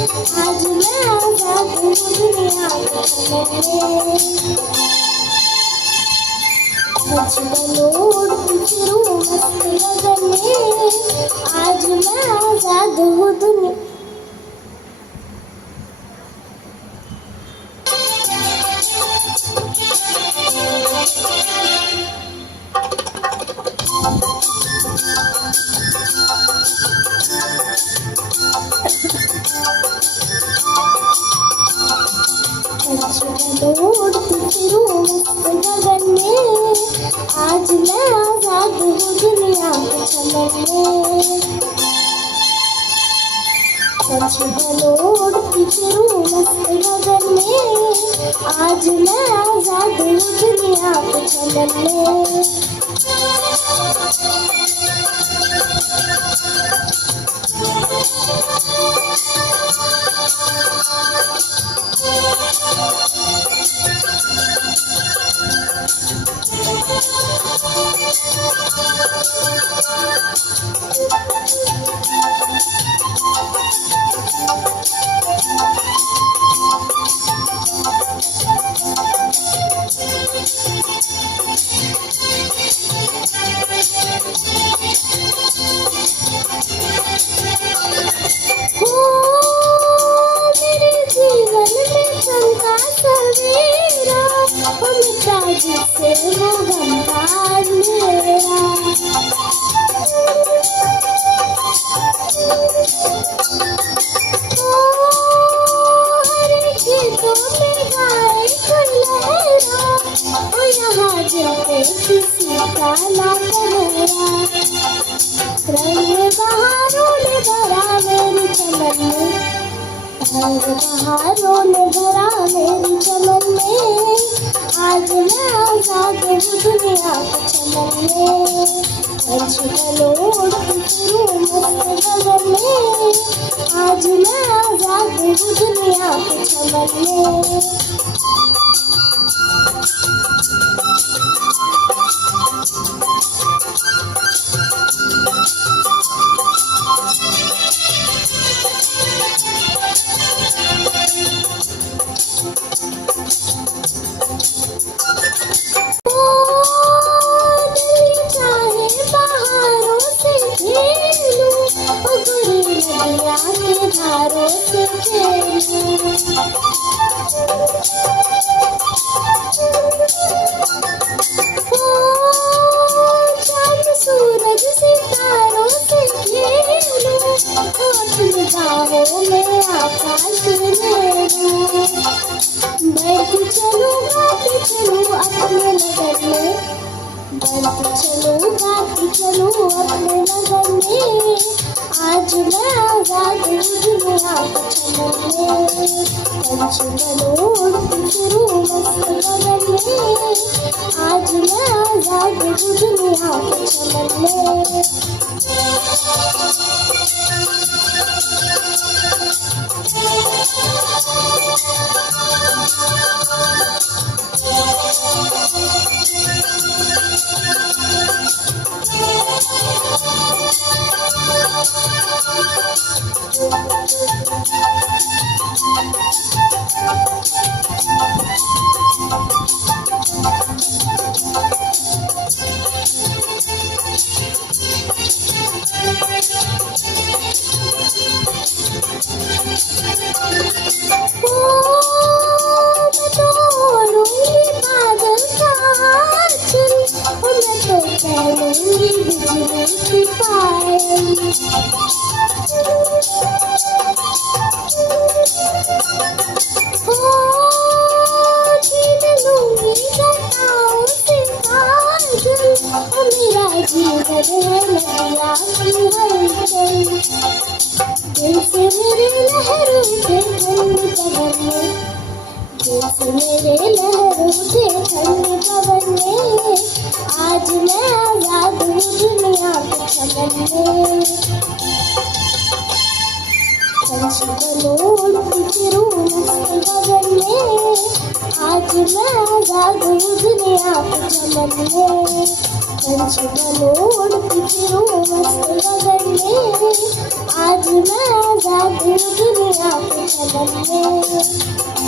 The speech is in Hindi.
आज मैं आजाद हूँ दुनिया के चमन में। बनो उड़ती फिरूं मस्त गगन में, आज मैं आजाद हूँ दुनिया। बनो उड़ती फिरूं मस्त गगन में, आज मैं आजाद हूँ दुनिया के चमन में। बनो उड़ती फिरूं मस्त गगन में, आज मैं आजाद हूँ दुनिया के चमन में। जिससे वो गमदार मेरा हरे खेतों में गाय को लहरा, और यहाँ जलते किसी का ना पहरा। रंग बहारों ने भरा मेरी चमन में, रंग बहारों ने भरा मेरी चमन में, आज मैं आजाद हूँ दुनिया के चमन में। बनो उड़ती फिरूं मस्त गगन में, आज मैं आजाद हूँ दुनिया के चमन में। धारों से खेलूं, चांद सूरज सितारों से खेलूं, अपनी बाहों में आकाश ले लूं। बढ़ती चलूं गाती चलूं अपने नगर में, बढ़ती चलूं गाती चलूं अपने नगर में, आज मैं आजाद हूँ दुनिया के चमन में। बनो उड़ती फिरूं मस्त गगन में, आज मैं आजाद हूँ दुनिया के चमन में। मेरे लहरों के ठंडे पवन में, आज मैं आजाद हूँ दुनिया के चमन में। बनो उड़ती फिरूं मस्त गगन में, आज मैं आजाद हूँ दुनिया के चमन में। बनो उड़ती फिरूं मस्त गगन में, आज मैं आजाद हूँ दुनिया के चलन में